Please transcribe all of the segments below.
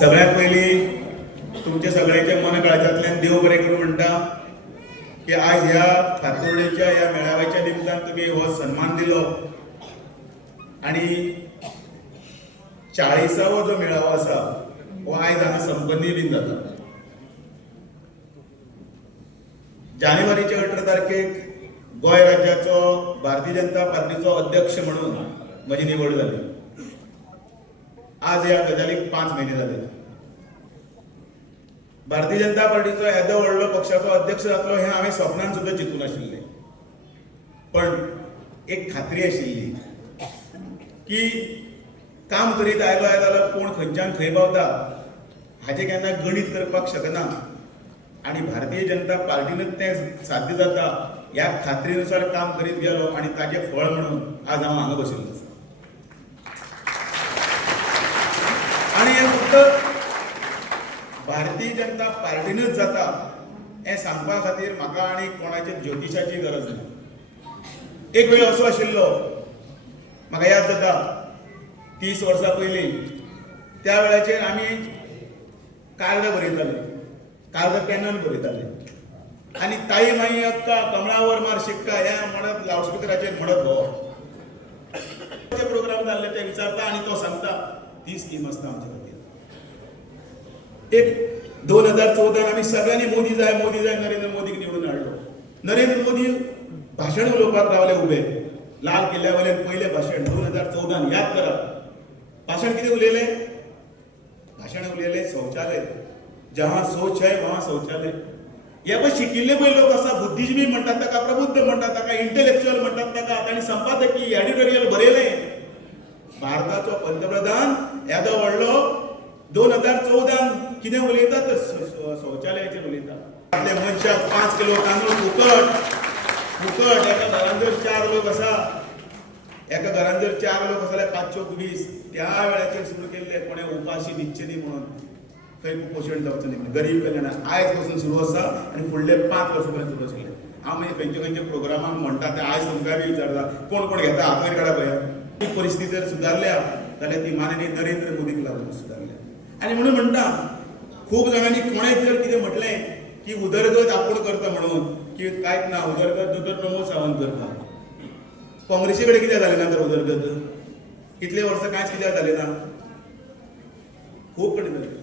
सगळ्यात पहिली तुमच्या सगळ्यांच्या मन काळजातल्यान देव बरें करूं म्हणटा की आज ह्या फातोर्डेच्या या मेळाव्याच्या निमतान तुम्ही हो सन्मान दिलो आणि 40वा जो मेळावा आसा हो आयज हांगा संपन्नी बीन जाता. जानेवारीच्या 18 तारखेक गोंय राज्याचो भारतीय जनता पार्टीचो अध्यक्ष म्हणून म्हजी निवड जाली. आज ह्या गजालीक 5 म्हयने जाले. भारतीय जनता पार्टीचो येदो व्हडलो पक्षाचो अध्यक्ष जातलो हें हांवें स्वप्नान सुद्दां चिंतूं नाशिल्लें. पण एक खात्री आशिल्ली की काम करीत आयलो जाल्यार कोण खंयच्यान खंय पावता हाचें केन्ना गणीत करपाक शकना आनी भारतीय जनता पार्टीनूच तें साध्य जाता ह्या खात्रीनुसार काम करीत गेलो आनी ताचें फळ म्हणून आज हांव हांगा बशिल्लो आसा. आनी हें फक्त भारतीय जनता पार्टीनूच जाता हें सांगपा खातीर म्हाका आनी कोणाच्या ज्योतिशाची गरज ना. एक वेळ असो आशिल्लो म्हाका याद जाता 30 वर्सां पयलीं त्या वेळाचेर आमी कार्ड बरयताले, कार्ड पेनान बरयताले आनी ताई माई अक्का कमळावर मार शिक्का ह्या म्हणत लावडस्पिकराचेर म्हणत भोंवप. प्रोग्राम जाल्ले ते विचारता आनी तो सांगता ती स्कीम आसता आमच्या खातीर. एक 2014 आमी सगळ्यांनी मोदी जाय नरेंद्र मोदीक निवडून हाडलो. नरेंद्र मोदी भाशण उलोवपाक रावले उबे लाल किल्ल्या वयल्यान पयलें भाशण 2014 याद करात. भाशण कितें उलयलें? भाशण उलयलें शौचालय, जहां सोच है वहां शौचालय. हे पळय शिकिल्ले पळय लोक आसा, बुद्धिजीवी म्हणटात ताका, प्रबुद्ध म्हणटात ताका, इंटेलेक्च्युअल म्हणटात ताका, तांणी संपादकी एडिटोरियल बरयलें. भारताचो पंतप्रधान येदो व्हडलो 2014 कितें उलयता तर शौचालयाचेर उलयता. आपल्या मनशाक 5 किलो तांदूळ फुकट एका घरान जर 4 लोक आसा, एका घरान जर 4 लोक आसा जाल्यार 5 चौक 20. त्या वेळाचेर सुरू केल्ले कोणें उपाशी न्हिदचे न्ही म्हणून, खंय कुपोशण जावचें न्ही म्हणून. गरीब कल्याण आयज पासून सुरू आसा आनी फुडले 5 वर्सां पर्यंत सुरू आशिल्ले. हांव मागीर खंयचे प्रोग्रामाक म्हणटा ते आयज तुमकां बी विचारता कोण कोण घेता हात वयर काडा पळया. ही परिस्थिती जर सुदारल्या जाल्यार ती माननीय नरेंद्र मोदीक लागून सुदारल्या. आनी म्हणून म्हणटा खूब जाणांनी कोणें जर कितें म्हटलें की उदरगत आपूण करता म्हणून की कांयच ना, उदरगत दोतोर प्रमोद सावंत करता. काँग्रेसी कडेन कित्याक जालें ना तर उदरगत? इतले वर्सां कांयच कित्याक जालें ना? खूब कडेन जालें.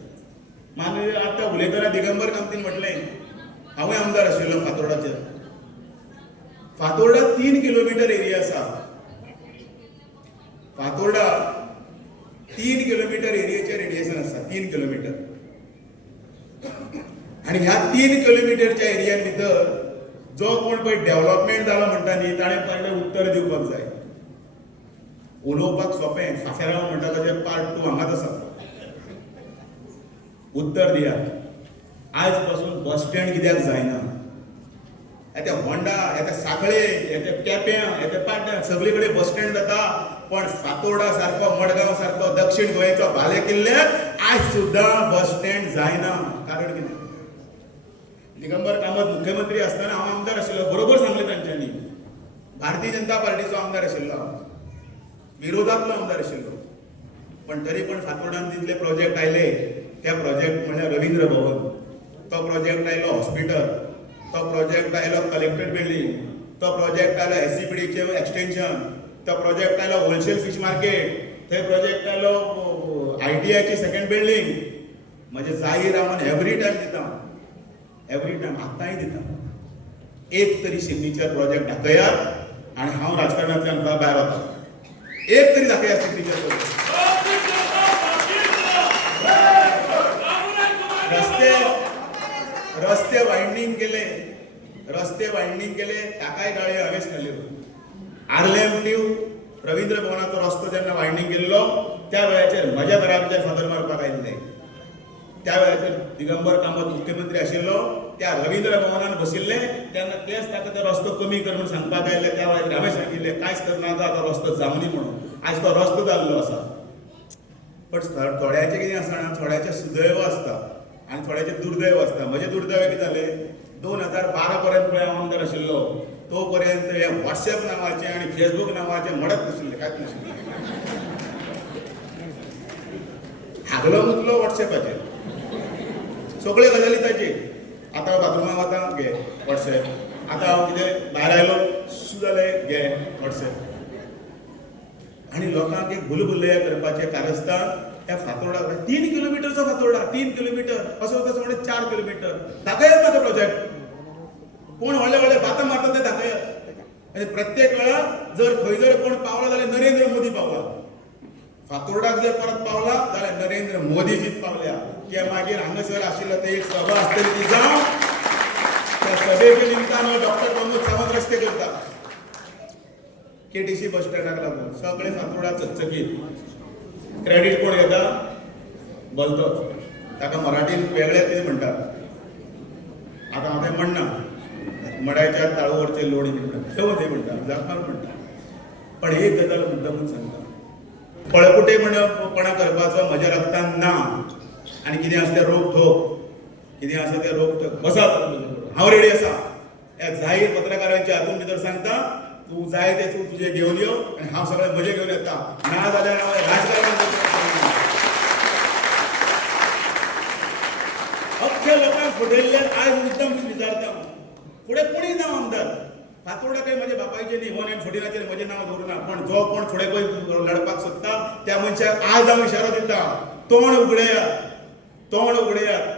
माननीय आतां उलयतना दिगंबर कामतीन म्हटलें हांवूय आमदार आशिल्लो फातोर्डाचेर. फातोर्डा 3 किलोमीटर एरिया आसा. फातोर्डा 3 किलोमीटर एरियाचें रेडिएशन आसा, 3 किलोमीटर. आनी ह्या 3 किलोमीटरच्या एरियान भितर जो कोण पळय डेव्हलपमेंट जालो म्हणटा न्ही ताणें पयलें उत्तर दिवपाक जाय. उलोवपाक सोंपें, फाफेराव म्हणटा ताचें पार्ट 2 हांगाच आसा. उत्तर दियात. आयज पासून बस स्टँड कित्याक जायना? येते होंडा, येते सांखळे, येते केप्यां, येते पाड्यां सगळे कडेन बस स्टँड जाता. पण फातोर्डा सारको, मडगांव सारको दक्षिण गोंयचो भाले किल्ल्याक आयज सुद्दां बस स्टँड जायना. कारण कितें? दिगंबर कामत मुख्यमंत्री आसतना हांव आमदार आशिल्लो, बरोबर सांगलें तांच्यांनी. भारतीय जनता पार्टीचो आमदार आशिल्लो, विरोधांतलो आमदार आशिल्लो. पण तरी पण फातोर्डान जितले प्रोजेक्ट आयले ते प्रोजेक्ट म्हणल्यार रवींद्र भवन, तो प्रोजेक्ट आयलो हॉस्पिटल, तो प्रोजेक्ट आयलो कलेक्टर बिल्डिंग, तो प्रोजेक्ट आयलो एससीपीडीचें एक्सटेंशन, तो प्रोजेक्ट आयलो होलसेल फिश मार्केट, थंय प्रोजेक्ट आयलो ITIची सेकंड बिल्डिंग. म्हणजे जाहीर हांव एवरी टायम दिता, एवरी टायम आतांय दिता. एक तरी सिग्नेचर प्रोजेक्ट दाखयात आनी हांव राजकारणांतल्यान भायर वता. एक तरी दाखयात सिग्नेचर प्रोजेक्ट. रस्ते वायंडींग केले ताकाय गाळयो हांवेंच खाल्ल्यो. आर्लेम न्यू रवींद्र भवनाचो रस्तो जेन्ना वायंडींग केल्लो त्या वेळाचेर म्हज्या घरांतल्यान फादर मारपाक आयिल्ले. त्या वेळाचेर दिगंबर कामत मुख्यमंत्री आशिल्लो. त्या रवींद्र भवनान बशिल्ले तेन्ना तेच ताका तो रस्तो कमी कर म्हणून सांगपाक आयिल्ले. त्या वेळाचेर हांवें सांगिल्लें कांयच करनाका, तो रस्तो जावनी म्हणून. आयज तो रस्तो जाल्लो आसा. पण थोड्याचें कितें आसा ना, थोड्याचें सुदैव आसता आनी थोड्याचें दुर्दैव आसता. म्हजें दुर्दैव कितें जालें 2012 पर्यंत पळय हांव आमदार आशिल्लो तो पर्यंत हे व्हॉट्सएप नावाचें आनी फेसबूक नावाचें म्हणत नाशिल्लें, कांयच नाशिल्लें. हागलो मुतलो वॉट्सॅपाचेर सगळे गजाली ताचेर. आतां बाथरुमाक वता घे वॉट्सॅप, आतां हांव कितें भायर आयलो जालें घे वॉट्सॅप. आनी लोकांक एक भुलभुलया करपाचें कारस्थान ह्या फातोर्डा 3 किलोमिटरचो फातोर्डा 3 किलोमिटर असो तसो म्हणजे 4 किलोमिटर दाखयात ना तो प्रोजेक्ट. कोण व्हडले व्हडले बातां मारता ते दाखयात. आनी प्रत्येक वेळा जर खंय जर कोण पावला जाल्यार नरेंद्र मोदी पावला. फातोर्डाक जर परत पावला जाल्यार नरेंद्र मोदीजीच पावल्या. किंवा मागीर हांगासर आशिल्लो ते एक सभा आसतली ती जावं त्या सभेच्या निमतान डॉक्टर प्रमोद सावंत रस्ते करता केटीसी बस स्टँडाक लागून. सगळे फातोर्डा चकचकीत. क्रेडीट कोण घेता? बोलतोच. ताका मराठीन वेगळें कितें म्हणटात. आतां हांव तें म्हणना. मडायच्या ताळूवरचे लोणी म्हणटा जाफर म्हणटा. पण एक गजाल मुद्दा म्हणून सांगता, पळपुटेपणा करपाचो म्हज्या रक्तान ना. आनी कितें आसा तें रोख ठोक, कितें आसा तें रोख ठोक बसात. हांव रेडी आसा. ह्या जाहीर पत्रकारांच्या हातून भितर सांगता, तूं जाय तें तूं तुजें घेवन यो आनी हांव सगळें म्हजें घेवन येता. ना जाल्यार हांव राजकारणांत अख्ख्या लोकांक फटयल्ले आयज मुद्दम विचारता. फुडें कोणीय जावं आमदार, फातोर्डा काही माझ्या बापायचे न्ही, 114 म्हजें नांव दवरुना. पण जो कोण फुडें पळय लडपाक सोदता त्या मनशाक आज हांव इशारो दिता, तोंड उगडयात, तोंड उगडयात.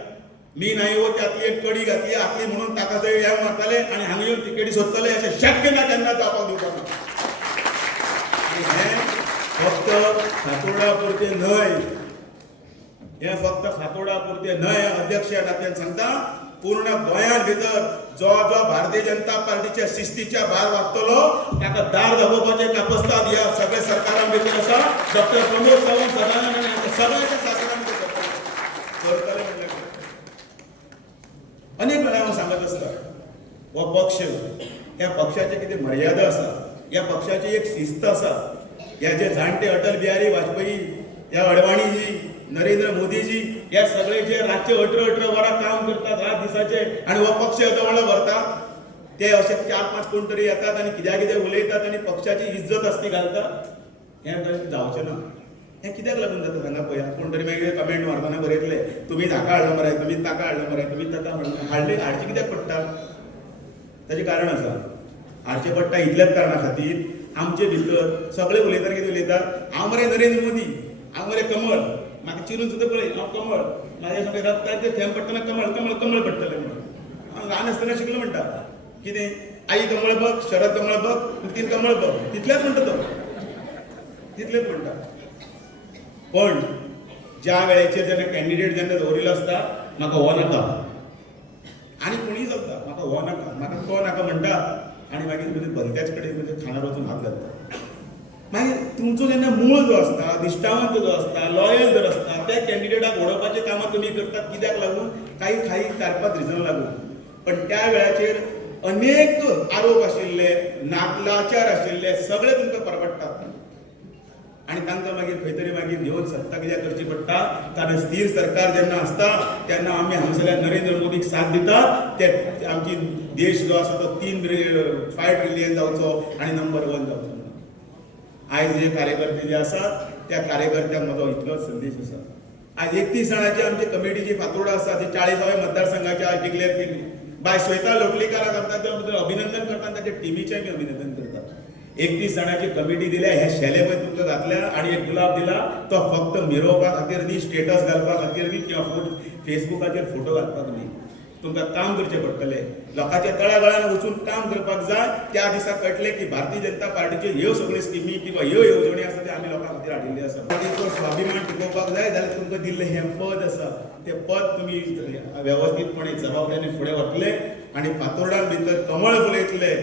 मी नाही हो त्यातली एक कडी घातली आतली म्हणून ताका थंय ह्या मारताले आनी हांगा येवन तिकेटी सोदताले अशें शक्य ना केन्ना जावपाक दिवपाक ना. हें फक्त फातोर्डा पुरतें न्हय, हें फक्त फातोर्डा पुरतें न्हय. अध्यक्षा नात्यान सांगता, पूर्ण गोंयांत भितर जो जो भारतीय जनता पार्टीच्या शिस्तीच्या भायर वागतलो ताका दार दाखोवपाचें कापस्ताद ह्या सगळ्या सरकारां भितर आसा. डॉक्टर प्रमोद सावंत सदानंद आनी सगळ्याच्या शासनान करतले म्हणलें. अनेक वेळा हांव सांगत आसता, हो पक्ष, ह्या पक्षाची कितें मर्यादा आसा, ह्या पक्षाची एक शिस्त आसा. ह्या जे जाणटे अटल बिहारी वाजपेयी, ह्या अडवाणीजी, नरेंद्र मोदीजी हे सगळे जे रातचे 18 वरां काम करतात रात दिसाचे आनी हो पक्ष येदो व्हडलो भरता, ते अशे 4-5 कोण तरी येतात आनी कित्याक उलयतात आनी पक्षाची इज्जत आसती घालतात. हें जावचें ना. हें कित्याक लागून जाता सांगा पळया. कोण तरी मागीर कमेंट मारतना बरयतले, तुमी हाका हाडलो मरे, तुमी ताका हाडलो मरे, तुमी ताका हाडलें. हाडचें कित्याक पडटा? ताचें कारण आसा. हाडचें पडटा इतल्याच कारणां खातीर आमचे भितर सगळे उलयतात कितें उलयतात, हांव मरे नरेंद्र मोदी, हांव मरे कमळ, म्हाका चिरून सुद्दां पळय हांव कमळ, म्हाज्या सगळे रक्ताचे थेंब पडटना कमळ कमळ कमळ पडटले म्हणून. हांव ल्हान आसतना शिकलो म्हणटा कितें, आई कमळ बघ, शरद कमळ बघ, नितीन कमळ बघ, तितलेंच म्हणटा तो, तितलेंच म्हणटा. पण ज्या वेळेचेर जेन्ना कॅन्डिडेट जेन्ना दवरिल्लो आसता, म्हाका हो नाका आनी कोणीय चलता, म्हाका हो नाका, म्हाका तो नाका म्हणटा आनी मागीर म्हणजे भलत्याच कडेन म्हणजे खाणार वचून हात घालता. मागीर तुमचो जेन्ना मूळ जो आसता, निश्ठावंत जो आसता, लॉयल जर आसता, त्या कॅन्डिडेटाक घडोवपाचें कामां तुमी करतात. कित्याक लागून? काही 4-5 रिजन लागून. पण त्या वेळाचेर अनेक आरोप आशिल्ले, नाकलाचार आशिल्ले, सगळे तुमकां परवडटात आनी तांकां मागीर खंय तरी मागीर घेवन सत्ता कित्याक करची पडटा. कारण स्थिर सरकार जेन्ना आसता तेन्ना आमी हांगासरल्यान नरेंद्र मोदीक साथ दितात. ते आमची देश जो आसा तो 5 ट्रिलियन जावचो आनी नंबर 1 जावचो. आयज जे कार्यकर्ते जे आसात त्या कार्यकर्त्यांक म्हजो इतलोच संदेश आसा. आज 31 जाणांची आमची कमिटीची फातोर्डा आसा, ती 40व्या मतदारसंघाची आज डिक्लेअर केली. बाय श्वेता लोटलीकाराक आमकां त्या बद्दल अभिनंदन करता आनी ताच्या टिमीचेंय बी अभिनंदन करता. 31 जाणांची कमिटी दिल्या, हे शेले पळय तुमकां घातल्या आनी एक गुलाब दिला, तो फक्त मिरोवपा खातीर न्ही, स्टेटस घालपा खातीर न्ही किंवा फेसबुकाचेर फोटो घालपाक न्ही. तुमकां काम करचें पडटलें. लोकांच्या तळागाळान वचून काम करपाक जाय. त्या दिसा कळटलें की भारतीय जनता पार्टीच्यो ह्यो सगळ्यो स्किमी किंवा ह्यो येवजणी आसा त्यो आमी लोकां खातीर हाडिल्ल्यो आसा. तो स्वाभिमान टिकोवपाक जाय जाल्यार तुमकां दिल्लें हें पद आसा, तें पद तुमी वेवस्थीतपणे जबाबदारीन फुडें व्हरतले आनी फातोर्डान भितर कमळ फुलयतले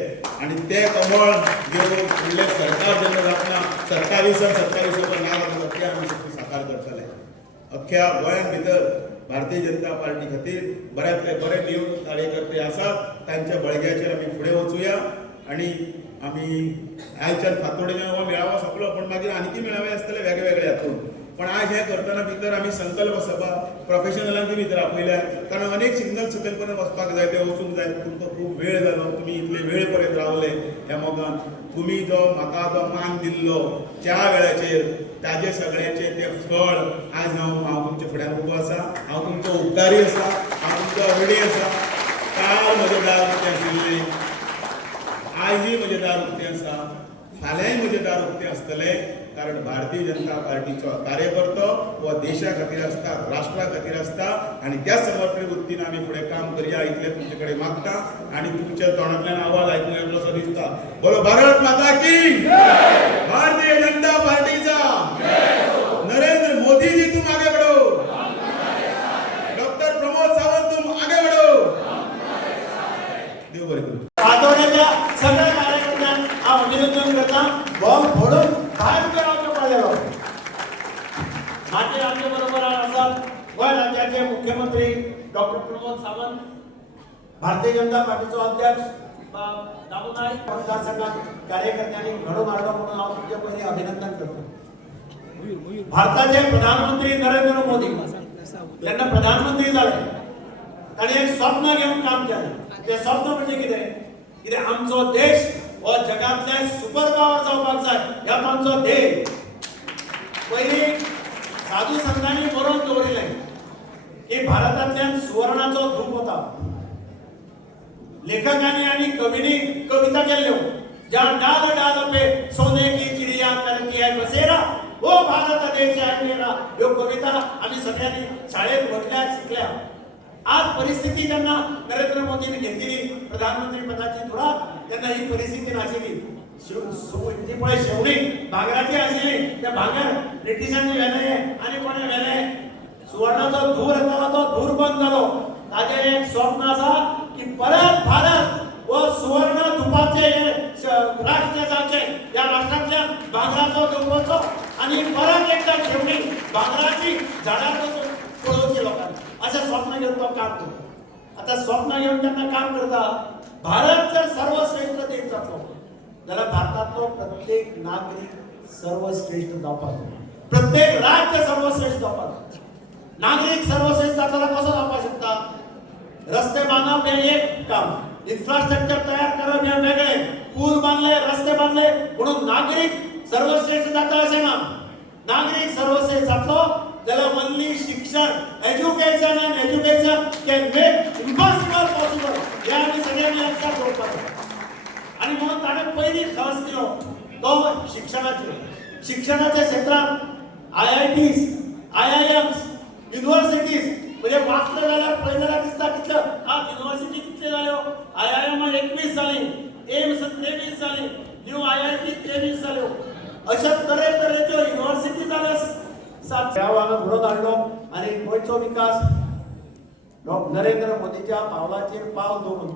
आनी तें कमळ घेवन फुडलें सरकार जेन्ना जातना 27 ना जाता तें आमी साकार करतले. अख्ख्या गोंयांत भितर भारतीय जनता पार्टी खातीर बऱ्यांतले बरे निवडणूक कार्यकर्ते आसात. तांच्या बळग्याचेर आमी फुडें वचुया आनी आमी आयच्यान फातोर्डेच्यान हो मेळावो सोंपलो, पण मागीर आनीकय मेळावे आसतले वेगळे वेगळे हातून. पण आज हे करतना भितर आमी संकल्प सभा प्रोफेशनलांची भितर आपयल्या, कारण अनेक सिग्नल सकयल वचपाक जाय, ते वचूंक जाय. तुमकां खूब वेळ जालो, तुमी इतले वेळ पर्यंत रावले ह्या मोगान. तुम्ही जो म्हाका जो मान दिल्लो त्या वेळाचेर ताजे सगळ्याचे ते फळ आज हांव तुमचे फुड्यान उबो आसा. हांव तुमचो उपकारी आसा, हांव तुमचो अवडी आसा. काल म्हजें दार उक्तें आशिल्लें, आयजय म्हजें दार उक्तें आसा, फाल्यांय म्हजें दार उक्तें आसतलें. कारण भारतीय जनता पार्टीचो कार्यकर्तो हो देशा खातीर आसता, राष्ट्रा खातीर आसता, आनी त्या समर्पण वृत्तीन आमी फुडें काम करया इतलें तुमचे कडेन मागता. आनी तुमच्या तोंडांतल्यान आवाज आयकूंक येतलो असो दिसता. बोलो भारत माता की, भारतीय जनता पार्टीचा, नरेंद्र मोदी जी तुम आगे बढ़ो, डॉक्टर प्रमोद सावंत तुम आगे बढ़ो. देव बरें करूं. आठवड्याच्या सगळ्या कार्यकर्त्यांना अभिनंदन करता. बॉम्ब फोडून बाहेर उभे राहतो पाहिजेलो. माझे आमच्या बरोबर असतात गोंय राज्याचे मुख्यमंत्री डॉक्टर प्रमोद सावंत, भारतीय जनता पार्टीचो अध्यक्ष दामू नाईक, मतदारसंघात कार्यकर्त्यांनी घडून हाडलो म्हणून हांव तुमचे पयलीं अभिनंदन करतो. भारताचे प्रधानमंत्री नरेंद्र मोदी जेन्ना प्रधानमंत्री जाले ताणें एक स्वप्न घेऊन काम केलें. ते स्वप्न म्हणजे कितें आमचो देश हो जगातले सुपर पॉवर जावपाक जाय, ह्या आमचो ध्येय. पयलीं साधू संतांनी बरोवन दवरिल्लें की भारतांतल्यान सुवर्णाचो धूप वता. लेखकांनी आनी कवींनी कविता केल्ल्यो, ज्या डाल डाल पे सोने की चिड़िया करती है बसेरा, वो भारत देश है मेरा. ह्यो कविता आमी सगळ्यांनी शाळेत म्हटल्या शिकल्या. आज परिस्थिती जेन्ना नरेंद्र मोदीने घेतली प्रधानमंत्री पदाची धुरा, तेन्ना ही परिस्थिती नाशिल्ली. ती पळय शेवणी भांगराची आशिल्ली, त्या भांगर ब्रिटिशांनी व्हेले आनी कोणे व्हेले. सुवर्णाचो धूर येतालो, तो धूर बंद जालो. ताजे एक स्वप्न आसा की परत भारत व सुवर्ण धुपाचे राष्ट्र जावचे, या राष्ट्रातल्या भांगराचो धुपाचो आणि परत एकदा शेवणी भांगराची झाडार बसून पळोवची लोकांनी. अशें स्वप्न घेऊन तो काम करता. आता स्वप्न घेऊन जेन्ना काम करता, भारत जर सर्वश्रेष्ठ देश जातलो जाल्यार भारतातलो प्रत्येक नागरीक सर्वश्रेष्ठ जावपाक जाय. प्रत्येक राज्य सर्वश्रेष्ठ जावपाक जाय. नागरीक सर्वश्रेष्ठ जातलो कसो जावपाक शकता? रस्ते बांदप हें एक काम, इन्फ्रास्ट्रक्चर तयार करप हें वेगळें, पूल बांदले, रस्ते बांदले म्हणून नागरीक सर्वश्रेष्ठ जाता अशें ना. नागरीक सर्वश्रेष्ठ जातलो जाल्यार ओन्ली शिक्षण, education and education can make impossible possible. हे आमी सगळ्यांनी लक्षात दवरपाक जाय. आनी म्हणून ताणें पयलीं खस दिलो तो शिक्षणाचेर. शिक्षणाच्या क्षेत्रांत IITs, IIMs, युनिव्हर्सिटीज म्हणजे वाचले जाल्यार पळयल्यार दिसता कितल्यो आज युनिव्हर्सिटी कितल्यो जाल्यो. IIM 21 जाली, एम्स 23 जाली, न्यू IIT 23 जाल्यो. अशा तरेतरेच्यो युनिव्हर्सिटी जाल्यो. घडोवन हाडलो आनी गोंयचो विकास नरेंद्र मोदीच्या पावलाचेर पावल दवरून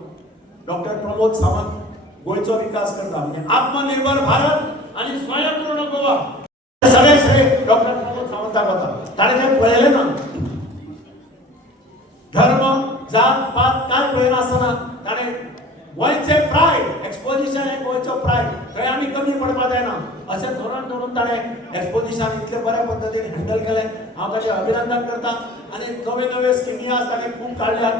डॉक्टर प्रमोद सावंत गोंयचो विकास करता. म्हणजे आत्मनिर्भर भारत आणि स्वयंपूर्ण गोवा सगळे सगळे डॉक्टर प्रमोद सावंताक वता. ताणें तें पळयलें ना. धर्म जात पात काय पळयनासतना ताणें गोंयचे प्रायड, एक्सपोजिशन हे गोंयचो प्रायड, थंय आमी कमी पडपाक जायना अशें धोरण धरून ताणें एक्सपोजिशन इतले बऱ्या पद्दतीन हँडल केलें. हांव ताचें अभिनंदन करता. आनी नवे नवे स्किमी आज ताणें खूब काडल्यात.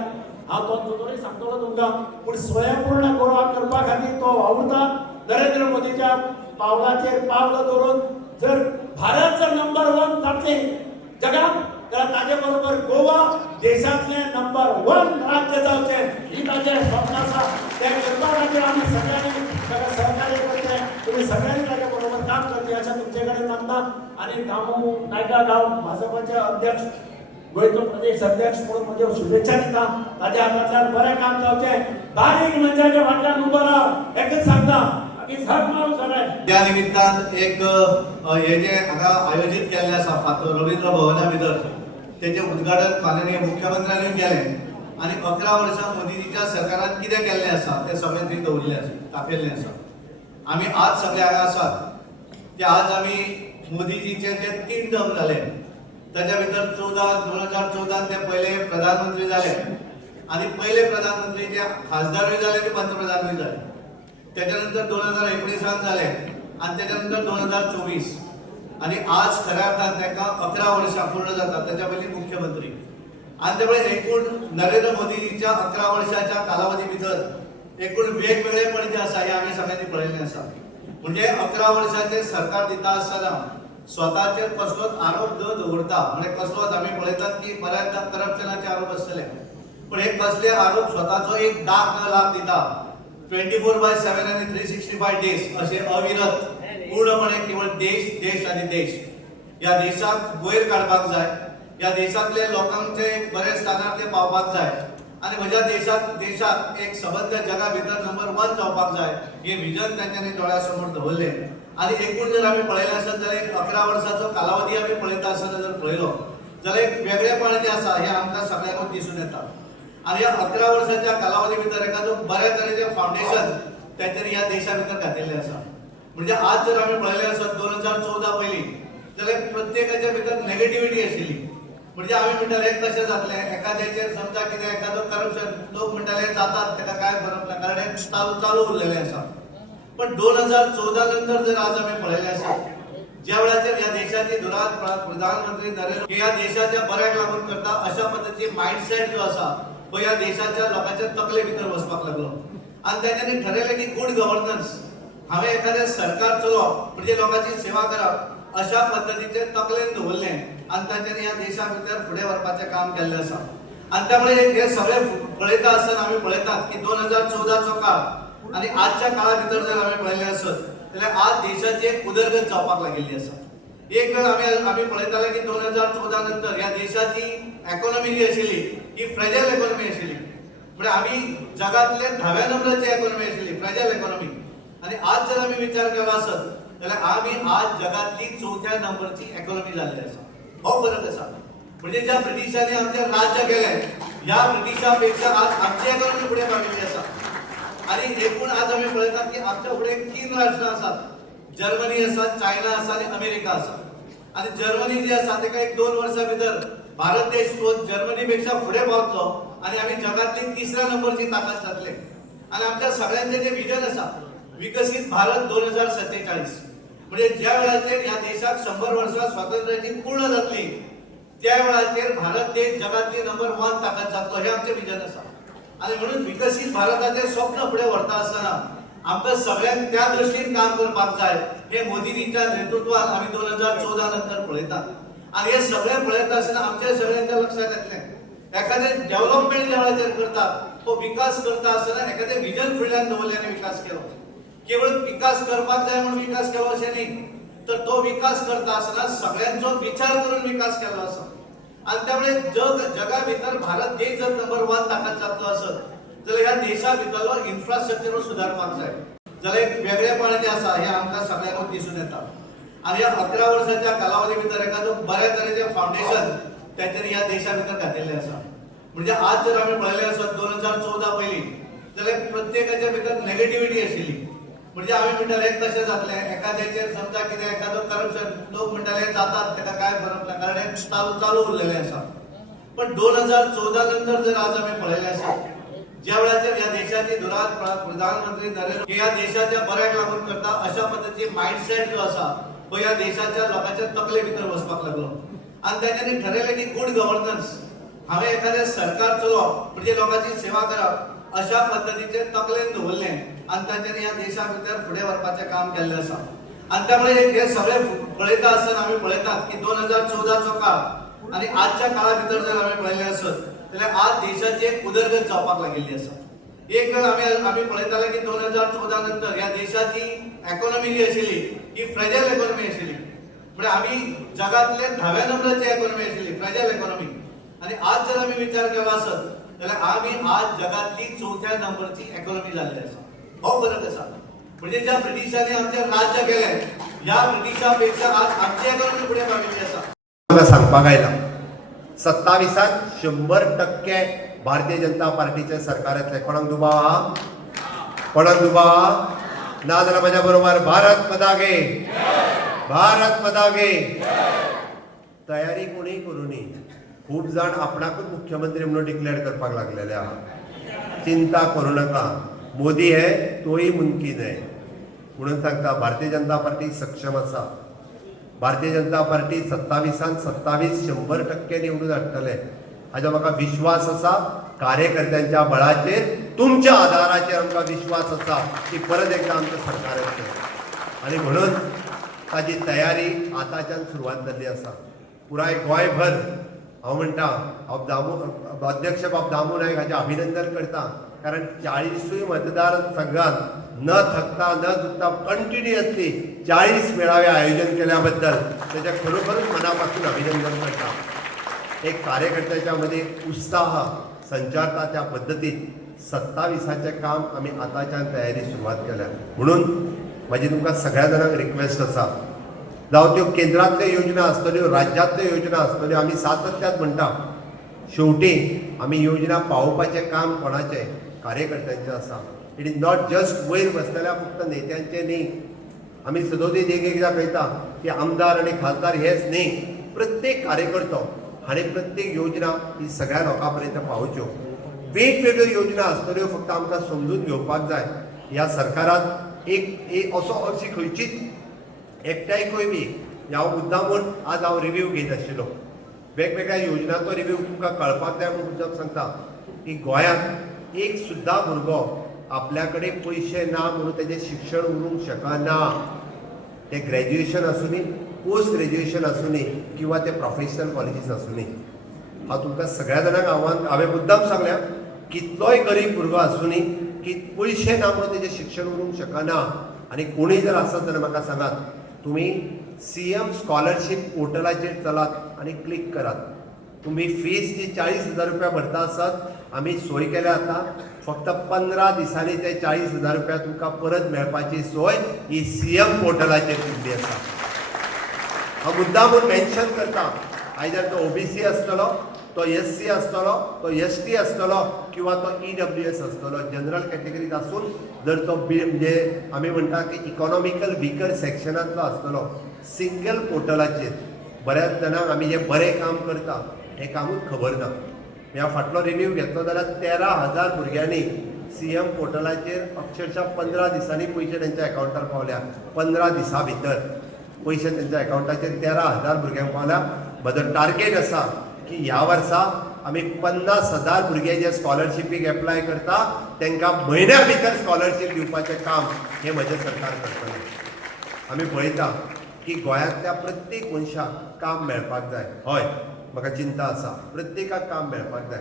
हांव तो दोतोरय सांगतलो तुमकां. पूण स्वयंपूर्ण गोवा करपा खातीर तो वावुरता. नरेंद्र मोदीच्या पावलाचेर पावल दवरून जर भारत जर नंबर 1 जातली जगात, जाल्यार ताजे बरोबर गोवा देशांतलें नंबर 1 राज्य जावचें ही ताचें स्वप्न आसा. तें करपा खातीर आमी सगळ्यांनी सगळे सहकार्य करचे. तुमी सगळ्यांनी ताचे बरोबर काम करचे अशें तुमचे कडेन मागता. आनी दामू नायका गांव भाजपाचे अध्यक्ष, गोंयचो प्रदेश अध्यक्ष म्हणून म्हज्यो शुभेच्छा दिता. ताच्या हातांतल्यान बरें काम जावचें. बारीक मनशाच्या फाटल्यान उबो राव, एकच सांगता की झक मारूं सगळे. त्या निमित्तान एक हे जे हांगा आयोजीत केल्लें आसा रवींद्र भवना भितर, तेजें उद्घाटन माननीय मुख्यमंत्र्यांनी केलें. आनी 11 वर्सां मोदीजीच्या सरकारान कितें केल्लें आसा तें सगळें थंय दवरिल्लें आसा, दाखयल्लें आसा. आमी आज सगळे हांगा आसात ते आज आमी मोदीजीचे जे 3 टर्म जाले ताच्या भितर 2014 ते पयले प्रधानमंत्री जाले आनी पयले प्रधानमंत्री जे खासदारूय जाले ते पंतप्रधानूय जाले. त्याच्यानंतर 2019 जाले आणि त्याच्यानंतर 2024 आणि आज खऱ्या अर्थान ताका 11 वर्षां पूर्ण जातात. त्याच्या पयलीं मुख्यमंत्री आणि त्यामुळे एकूण नरेंद्र मोदीजीच्या 11 वर्षाच्या कालावधी भितर एकूण वेगवेगळेपण जे आसा हे आमी सगळ्यांनी पळयल्लें आसा. म्हणजे 11 वर्षाचे सरकार दिता आसतना स्वताचेर कसलोच आरोप न दवरता, म्हणजे कसलोच आमी पळयतात की बऱ्याचदा करप्शनाचे आरोप आसतले, पण हे कसले आरोप स्वताचो एक दाग न लाग दिता 24/7 आणि 365 डेज असे अविरत पूर्णपणे केवळ देश देश आणि देश या देशाक वयर काडपाक जाय, या देशातले लोकांचे बरे स्थानार ते पावपाक जाय आणि म्हज्या देशात एक सबंद जगा भितर नंबर 1 जावपाक जाय हे विजन त्यांच्यानी दोळ्यासमोर दवरलें. आणि एकूण जर आमी पळयलें आसत जाल्यार 11 वर्साचो कालावधी आमी पळयता आसतना जर पळयलो जाल्यार एक वेगळेपण जे आसा हे आमकां सगळ्यांक दिसून येता. आणि ह्या 11 वर्साच्या कालावधी भितर एखादो बऱ्या तरेचें फावंडेशन त्याच्यानी ह्या देशा भितर घातिल्लें आसा. म्हणजे आज जर आमी पळयलें आसत 2014 पयलीं जाल्यार प्रत्येकाच्या भितर नेगेटिव्हिटी आशिल्ली. म्हणजे आमी म्हणटाले कशें जातलें, एखाद्याचेर समजा कितें एखादो करप्शन लोक म्हणटाले जातात ताका काय फरक ना, कारण हें चालू उरलेलें आसा. पण 2014 नंतर जर आज आमी पळयलें आसा ज्या वेळाचेर ह्या देशाची धुरात प्रधानमंत्री नरेंद्र या देशाच्या बऱ्याक लागून करता अशा पद्धतीची मायंडसेट जो आसा तो ह्या देशाच्या लोकांच्या तकले भितर वचपाक लागलो. आणि तांच्यांनी ठरयलें की गुड गव्हर्नन्स, हांवें एखादें सरकार चलोवप म्हणजे लोकांची सेवा करप अशा पद्धतीचे तकलेन दवरलें आणि तांच्यांनी ह्या देशा भितर फुडें व्हरपाचें काम केल्लें आसा. आणि त्यामुळे हे सगळे पळयता आसतना आमी पळयतात की 2014चो काळ आणि आजच्या काळा भितर जर आमी पळयलें आसत जाल्यार आज देशाची एक उदरगत जावपाक लागिल्ली आसा. एक वेळ आमी पळयताले की 2014 नंतर ह्या देशाची इकॉनॉमी जी आशिल्ली ही फ्रेजाइल इकॉनॉमी आशिल्ली. म्हणजे आमी जगातले 10व्या नंबराची इकॉनॉमी आशिल्ली, फ्रेजाइल इकॉनॉमी. आणि आज जर आमी विचार केलो आसत जाल्यार आमी आज जगातली 4थ्या नंबरची इकॉनॉमी जाल्ली आसा. हो फरक आसा. म्हणजे ज्या ब्रिटिशांनी आमचेर राज्य केलें ह्या ब्रिटिशां आज आमची इकॉनॉमी फुडें पाविल्ली आसा. आणि एकूण आज आमी पळयतात की आमच्या फुडें 3 राष्ट्रां आसात, जर्मनी आसा, चायना आसा आणि अमेरिका आसा. आणि जर्मनी जी आसा तेका 1-2 वर्सां भितर भारत देश जर्मनी पेक्षा फुडें पावतलो आणि आमी जगातली 3ऱ्या नंबरची ताकद जातले. आणि आमच्या सगळ्यांचे जे विजन आसा विकसित भारत 2047 म्हणजे ज्या वेळाचेर ह्या देशाक 100 वर्सां स्वातंत्र्याची पूर्ण जातली त्या वेळाचेर भारत देश जगातली नंबर 1 ताकद जातलो हे आमचे विजन आसा. आणि म्हणून विकसित भारताचे स्वप्न फुडें व्हरता आसतना आमकां सगळ्यांक त्या दृश्टीन काम करपाक जाय हे मोदीजीच्या नेतृत्वात आमी 2014 नंतर पळयतात. आणि हे सगळें पळयता आसतना आमच्या सगळ्यांच्या लक्षात येतलें एखादें डेव्हलपमेंट ज्या वेळाचेर करतात तो विकास करता आसतना एखादें विजन फुडल्यान दवरल्याने विकास केलो. केवळ विकास करपाक जाय म्हणून विकास केलो अशें न्ही, तर तो विकास करता आसतना सगळ्यांचो विचार करून विकास केलो आसा. आणि त्यामुळे जगा भितर भारत देश जर नंबर 1 ताकद जातलो आसत जाल्यार ह्या देशा भितरलो इन्फ्रास्ट्रक्चर सुदारपाक जाय जाल्यार एक वेगळेपण जे आसा हे आमकां सगळ्यांक दिसून येता. आणि ह्या 11 वर्साच्या कालावधी भितर एखादो बऱ्या तरेचें फावंडेशन त्याच्यानी ह्या देशा भितर घातिल्लें आसा. म्हणजे आज जर आमी पळयलें आसत 2014 पयलीं जाल्यार प्रत्येकाच्या भितर नेगेटिव्हिटी आशिल्ली. म्हणजे आमी म्हणटाले कशें जातलें, एखाद्याचेर समजा कितें एखादो करप्शन लोक म्हणटाले जातात ताका काय फरक ना, कारण हें चालू उरलेलें आसा. पण 2014 नंतर जर आज आमी पळयलें आसत ज्या वेळाचेर ह्या देशाची धुरात प्रधानमंत्री नरेंद्र या देशाच्या बऱ्याक लागून करता अशा पद्धतीची मायंडसेट जो आसा तो ह्या देशाच्या लोकांच्या तकले भितर वचपाक लागलो. आणि तांच्यांनी ठरयलें की गुड गव्हर्नन्स, हांवें एखादें सरकार चलोवप म्हणजे लोकांची सेवा करप अशा पद्धतीचे तकलेन दवरलें आणि तांच्यांनी ह्या देशा भितर फुडें व्हरपाचें काम केल्लें आसा. आणि त्यामुळे हे सगळे पळयता आसतना आमी पळयतात की 2014चो काळ आणि आजच्या काळा भितर जर आमी पळयलें आसत जाल्यार आज देशाची एक उदरगत जावपाक लागिल्ली आसा. एक वेळ आमी पळयताले की 2014 नंतर ह्या देशाची इकॉनॉमी जी आशिल्ली ही फ्रेजाइल इकॉनॉमी आशिल्ली. म्हणजे आमी जगातले 10व्या नंबराची इकॉनॉमी आशिल्ली, फ्रेजाइल इकॉनॉमी. आणि आज जर आमी विचार केलो आसत जाल्यार आमी आज जगातली 4थ्या नंबरची इकॉनॉमी जाल्ली आसा. हो फरक आसा. म्हणजे ज्या ब्रिटिशांनी आमचेर राज्य केलें ह्या ब्रिटिशां पेक्षा आज आमची इकॉनॉमी फुडें पाविल्ली आसा. मला सांगपाक आयला 27त 100% भारतीय जनता पार्टीचे सरकार येतले. कोणाक दुबाव आहा? कोणाक दुबाव आहा? ना जाल्यार म्हज्या बरोबर भारत माता की भारत माता की. तयारी कोणी करूनी. खूब जाण आपणाकूच मुख्यमंत्री म्हणून डिक्लेअर करपाक लागलेले आहा. चिंता करू नका, मोदी है तोही मुमकीन है म्हणून सांगता. भारतीय जनता पार्टी सक्षम आसा. भारतीय जनता पार्टी 27 100% निवडून हाडटले हाजो म्हाका विश्वास आसा. कार्यकर्त्यांच्या बळाचेर तुमच्या आधाराचेर आमकां विश्वास आसा की परत एकदा आमचें सरकार येतलें आनी म्हणून ताची तयारी आतांच्यान सुरवात जाल्ली आसा. पुराय गोंयभर हांव म्हणटा अध्यक्ष बाब दामू नायक हाचें अभिनंदन करता. कारण 40 मतदारसंघात न थकता न चुकता कंटिन्युअसली 40 मेळावे आयोजन केल्या बद्दल त्याच्या खरोखरच मनापासून अभिनंदन करता. एक कार्यकर्त्याच्या मध्ये उत्साह संचारता त्या पद्दतीन 27चे काम आम्ही आतांच्यान तयारी सुरवात केल्या. म्हणून माझी तुमकां सगळ्या जाणांक रिक्वेस्ट आसा, जावं त्यो केंद्रांतल्यो योजना आसतल्यो राज्यांतल्यो योजना आसतल्यो, आमी सातत्यान म्हणटा शेवटी आमी योजना पावोवपाचें काम कोणाचें कार्यकर्त्यांचें आसा. इट इज नॉट जस्ट वयर बसलेल्या फक्त नेत्यांचें न्ही. आमी सदोदीत एकदां कळटा की आमदार आनी खासदार हेच न्ही, प्रत्येक कार्यकर्तो हाणे प्रत्येक योजना ही सगळ्या लोकां पर्यंत पावच्यो. वेगवेगळ्यो योजना आसतल्यो फक्त आमकां समजून घेवपाक जाय. ह्या सरकारात एक अशी खंयचीच एकट्यायकूय बी हांव मुद्दामून आज हांव रिव्ह्यू घेत आशिल्लो. वेगवेगळ्या योजनांचो रिव्ह्यू तुमकां कळपाक जाय म्हणून मुद्दम सांगता की गोंयांत एक सुद्दां भुरगो आपल्या कडेन पयशे ना म्हणून तेजें शिक्षण उरूंक शकना. ते ग्रॅज्युएशन आसूं दी, पोस्ट ग्रॅज्युएशन आसूं दी किंवा ते प्रोफेशनल कॉलेजीस आसूं दी. हांव तुमकां सगळ्या जाणांक आव्हान हांवें मुद्दाम सांगल्या कितलोय गरीब भुरगो आसूं दी की पयशे ना म्हणून तेजें शिक्षण उरूंक शकना. आनी कोणीय जर आसत जाल्यार म्हाका सांगात, तुमी CM स्कॉलरशीप पोर्टलाचेर चलात आनी क्लिक करात. तुम्ही फीस जी 40,000 रुपया भरता आसात आमी सोय केल्या आता. फक्त 15 दिसांनी ते 40,000 रुपया तुमकां परत मेळपाची सोय ही CM पोर्टलाचेर केल्ली आसा. हांव मुद्दामून मेन्शन करता, आयदर तो OBC आसतलो, तो SC आसतलो, तो ST आसतलो किंवा तो EWS आसतलो, जनरल कॅटेगरीत आसून जर तो म्हणजे आमी म्हणटा की इकॉनॉमिकल विकर सेक्शनांतलो आसतलो, सिंगल पोर्टलाचेर बऱ्याच जाणांक आमी जे बरें काम करता हे कामूच खबर ना. ह्या फाटलो रिव्ह्यू घेतलो जाल्यार 13,000 भुरग्यांनी CM पोर्टलाचेर अक्षरशः 15 दिसांनी पयशे तेंच्या अकाउंटार पावल्या. 15 दिसां भितर पयशे तेंच्या अकाउंटाचेर 13,000 भुरग्यांक पावल्या. म्हजो टार्गेट आसा की ह्या वर्सा आमी 50,000 भुरगे जे स्कॉलरशिपीक एप्लाय करता तांकां म्हयन्या भितर स्कॉलरशीप दिवपाचें काम हे म्हजें सरकार करतलें. आमी पळयता की गोंयांतल्या प्रत्येक मनशाक काम मेळपाक जाय. हय, म्हाका चिंता आसा, प्रत्येकाक काम मेळपाक जाय.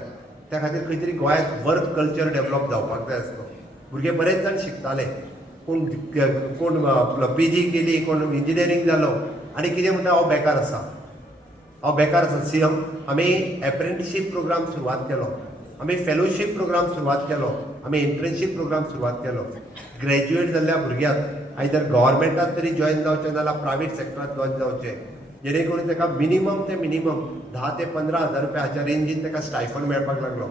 त्या खातीर खंय तरी गोंयांत वर्क कल्चर डेवलप जावपाक जाय आसलो. भुरगे बरेच जाण शिकताले, कोण PG केली, कोण इंजिनियरींग जालो आनी कितें म्हणटा हांव बेकार आसा. CM आमी एप्रेंटिसशीप प्रोग्राम सुरवात केलो, आमी फेलोशीप प्रोग्राम सुरवात केलो, आमी इंटर्नशीप प्रोग्राम सुरवात केलो. ग्रॅज्युएट जाल्ल्या भुरग्याक आयदर गव्हर्मेंटात तरी जॉईन जावचें जाल्यार प्रायवेट सेक्टरांत जॉईन जावचें, जेणे करून ताका मिनिमम 10 ते 15,000 रुपया हाच्या रेंजीन ताका स्टायफंड मेळपाक लागलो.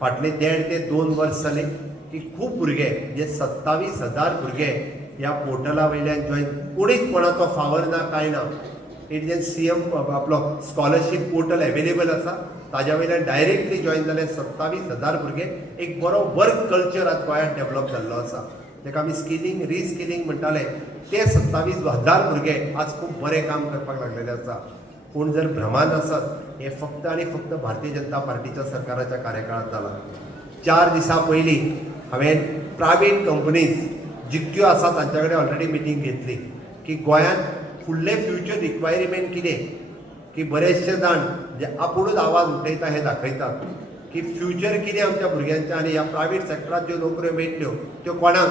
फाटले 1.5 ते 2 वर्स जाली की खूब भुरगे जे 27,000 भुरगे ह्या पोर्टला वयल्यान जॉईन, कोणीच कोणाचो फावर ना कांय ना. इट जे CM आपलो स्कॉलरशीप पोर्टल अवेलेबल आसा, ताज्या वयल्यान डायरेक्टली जॉईन जाले 27,000 भुरगे. एक बरो वर्क कल्चर आज गोंयांत डेवलप जाल्लो आसा, जेका आमी स्किलिंग रिस्किलिंग म्हणटाले. ते 27,000 भुरगे आज खूब बरें काम करपाक लागलेले आसा. पूण जर भ्रमान आसत हे फक्त आनी फक्त भारतीय जनता पार्टीच्या सरकाराच्या कार्यकाळात जाला. 4 दिसां पयलीं हांवें प्रायवेट कंपनीज जितक्यो आसा तांच्या कडेन ऑलरेडी मिटींग घेतली की गोंयांत फुडले फ्युचर रिक्वायरमेंट कितें, की बरेचशे जाण जे आपुणूच आवाज उठयता हे दाखयतात की फ्युचर कितें आमच्या भुरग्यांचें आनी ह्या प्रायवेट सेक्टरांत ज्यो नोकऱ्यो मेळटल्यो त्यो कोणाक,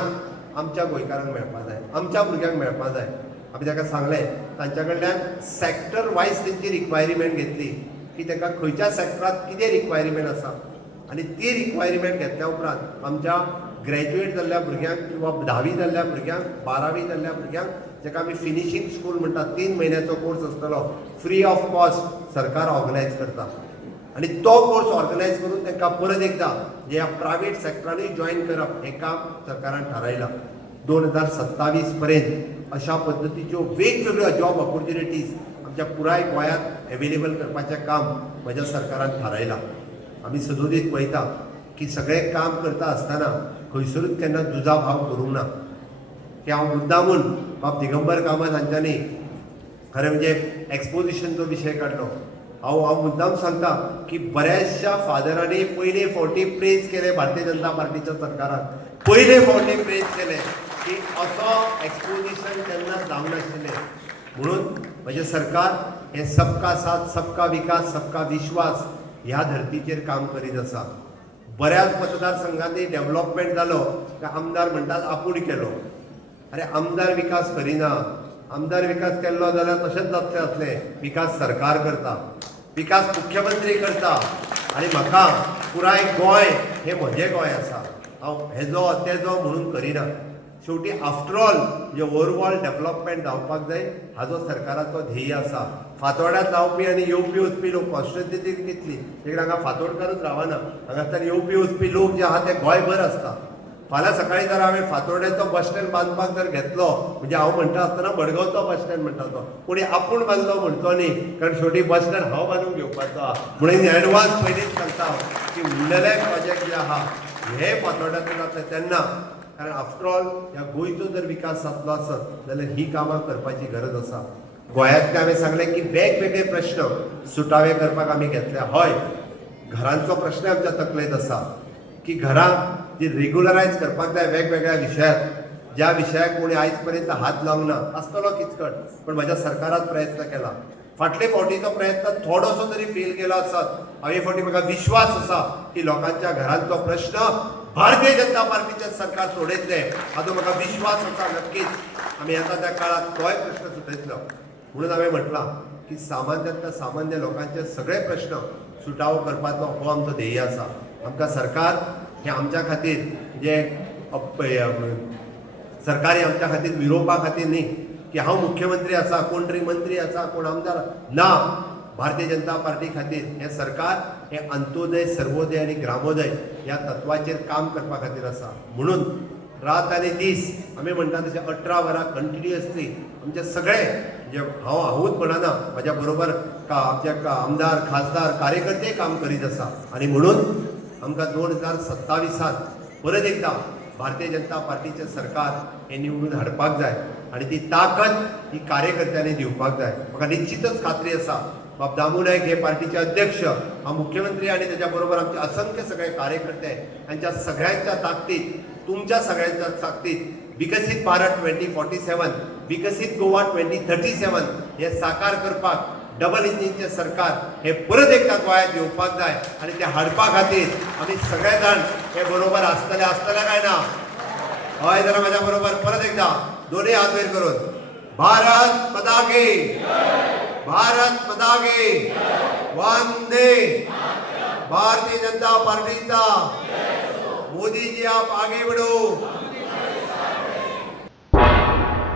आमच्या गोंयकारांक मेळपाक जाय, आमच्या भुरग्यांक मेळपाक जाय. आमी ताका सांगलें, तांच्या कडल्यान सॅक्टर वायज तेंची रिक्वायरमेंट घेतली की तांकां खंयच्या सॅक्टरांत कितें रिक्वायरमेंट आसा आनी ती रिक्वायरमेंट घेतल्या उपरांत आमच्या ग्रॅज्युएट जाल्ल्या भुरग्यांक किंवा 10वी जाल्ल्या भुरग्यांक, 12वी जाल्ल्या भुरग्यांक, जेका आमी फिनिशिंग स्कूल म्हणटा, 3 म्हयन्याचो कोर्स आसतलो, फ्री ऑफ कॉस्ट सरकार ऑर्गनायज करता. आनी तो कोर्स ऑर्गनायज करून तांकां परत एकदा जे ह्या प्रायवेट सेक्टरांनी जॉईन करप हें काम सरकारान थारायलां. 2027 पर्यंत अशा पद्दतीच्यो वेगवेगळ्यो जॉब ऑपॉर्च्युनिटीज आमच्या पुराय गोंयांत अवेलेबल करपाचें काम म्हज्या सरकारान थारायलां. आमी सदोदीत पळयता की सगळें काम करता आसतना खंयसरूच केन्ना दुजाभाव करूंक ना. की हांव मुद्दामून बाब दिगंबर कामत हांच्यांनी खरें म्हणजे एक्सपोजिशनचो विशय काडलो. हांव मुद्दाम सांगता की बऱ्याचशा फादरांनी पयले फावटी प्रेज केले भारतीय जनता पार्टीच्या सरकाराक, पयले फावटी प्रेज केले की असो एक्सपोजिशन केन्ना जावंक नाशिल्लें. म्हणून म्हजें सरकार हे सबका साथ सबका विकास सबका विश्वास ह्या धर्तीचेर काम करीत आसा. बऱ्याच मतदारसंघांनी डेव्हलपमेंट जालो काय आमदार म्हणटात आपूण केलो. अरे आमदार विकास करिना. आमदार विकास केल्लो जाल्यार तशेंच जातलें आसलें. विकास सरकार करता, विकास मुख्यमंत्री करता. आनी म्हाका पुराय गोंय हे म्हजें गोंय आसा. हांव हेजो तेजो म्हणून करिना. शेवटी आफ्टर ऑल जे ओवरऑल डेव्हलपमेंट जावपाक जाय हाजो सरकाराचो ध्येय आसा. फातोड्यांत जावपी आनी येवपी वचपी लोक कॉन्स्टिट्युएन्सी कितली एक हांगा फातोडकारूच रावना. हांगासल्यान येवपी वचपी लोक जे आहा ते गोंयभर आसता. फाल्यां सकाळीं जर हांवें फातोड्याचो बस स्टँड बांदपाक जर घेतलो म्हणजे हांव म्हणटा आसतना मडगांवचो बस स्टँड म्हणटा तो कोणी आपूण बांदलो म्हणचो न्ही. कारण शेवटी बस स्टँड हांव बांदून घेवपाचो आहा. म्हणून एडवान्स पयलींच सांगता हांव की उरलेले प्रोजेक्ट जे आहा हे फातोड्यांतून जातले तेन्ना. कारण आफ्टर ऑल ह्या गोंयचो जर विकास जातलो आसत जाल्यार ही कामां करपाची गरज आसा. गोंयांतले हांवें सांगलें की वेगवेगळे प्रश्न सुटावे करपाक आमी घेतले. हय, घरांचो प्रश्न आमच्या तकलेंत आसा की घरां जी रेग्युलरायज करपाक जाय वेगवेगळ्या विशयात, ज्या विशयाक कोणी आयज पर्यंत हात लावंक ना. आसतलो किचकट पण म्हज्या सरकारान प्रयत्न केला. फाटले फावटीचो प्रयत्न थोडोसो तरी फेल केलो आसत. हांवें फावटी म्हाका विश्वास आसा की लोकांच्या घरांचो प्रश्न भारतीय जनता पार्टीचें सरकार सोडयतले हाजो म्हाका विश्वास आसा. नक्कीच आमी येता त्या काळात तोय प्रश्न सुटयतलो. म्हणून हांवें म्हटलां की सामान्यांतल्या सामान्य लोकांचे सगळे प्रश्न सुटावो करपाचो हो आमचो ध्येय आसा. आमकां सरकार हे आमच्या खातीर जे सरकारी आमच्या खातीर मिरोवपा खातीर न्ही की हांव मुख्यमंत्री आसा, कोण तरी मंत्री आसा, कोण आमदार ना. भारतीय जनता पार्टी खातीर हे सरकार हे अंत्योदय सर्वोदय आनी ग्रामोदय ह्या तत्वाचेर काम करपा खातीर आसा. म्हणून रात आनी दीस आमी म्हणटा तशें 18 वरां कंटिन्युअसली आमचे सगळे जे हांवूच म्हणना म्हाज्या बरोबर आमचे आमदार खासदार कार्यकर्ते काम करीत आसा. आनी म्हणून आमकां 2027 परत एकदा भारतीय जनता पार्टीचें सरकार हे निवडून हाडपाक जाय आनी ती ताकद ही कार्यकर्त्यांनी दिवपाक जाय. म्हाका निश्चितच खात्री आसा बाब दामू नायक हे पार्टीचे अध्यक्ष, हा मुख्यमंत्री आणि त्याच्या बरोबर आमचे असंख्य सगळे कार्यकर्ते यांच्या सगळ्यांच्या ताकदीत, तुमच्या सगळ्यांच्या ताकदीत विकसित भारत 2047, विकसित गोवा 2037 हे साकार करपाक डबल इंजिनचे सरकार हे परत एकदा गोंयांत येवपाक जाय आणि ते हाडपा खातीर आमी सगळे जाण हे बरोबर आसतले काय ना? हय जाल्यार म्हाज्या बरोबर परत एकदा दोन्ही हात वयर करून भारत माता की, भारत माता की, वंदे भारतीय जनता पार्टीचा, मोदी जी आप आगे बढ़ो.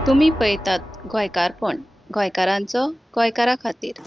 तुम्ही पळयतात गोंयकारपण, गोंयकारांचो गोंयकारा खातीर.